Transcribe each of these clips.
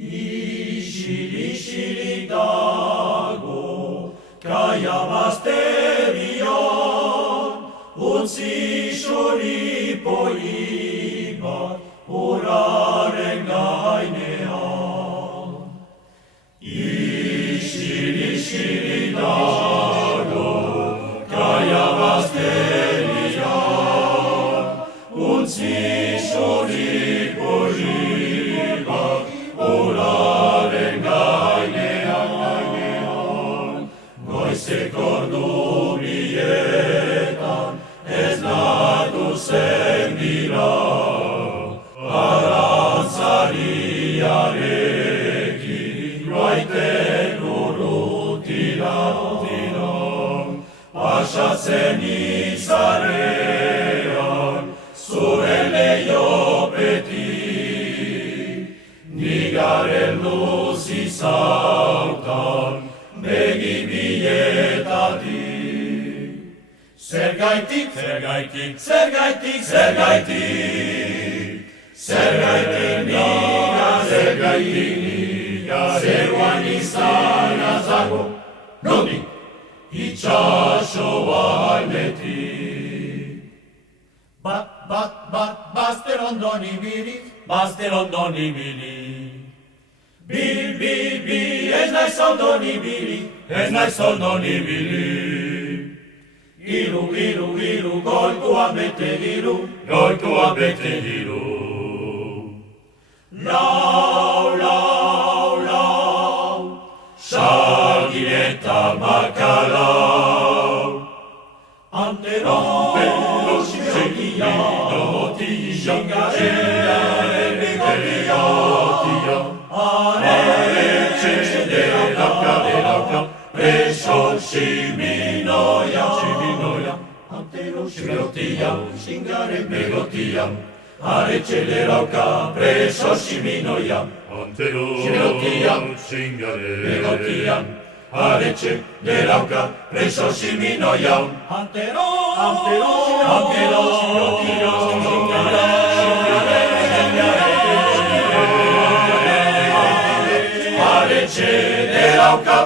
Isilik dago, kaia bazterian, utzi xori poli bat, uraren gainean. Isilik dago, kaia bazterian, utzi xori poli bat, uraren gainean. Goizeko ordu bietan ez natuzen dira, arantzariarekin joaiten urrutira. Pasatzen izarean zure leiopetik, nigaren luz izautan begi bietatik. Zergaitik, zergaitik, zergaitik, zergaitik, zergaitik niga, zergaitik niga, zeruan izan azago, nondik, itxaso aldetik. Bat, bazter ondon ibili, bazter ondon ibili. Bil, ez naiz ondon ibili, ez naiz ondon ibili. Iru, goikuan bete giru, goikuan bete giru. Lau, sargireta bakalau. Antero, xingaren bigotia, aretxe delauka, preso ximinoia. Antero, xingaren bigotia, aretxe delauka, preso ximinoia. Antero, xingaren bigotia, aretxe delauka, preso ximinoia. Antero, aretxe delauka,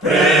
preso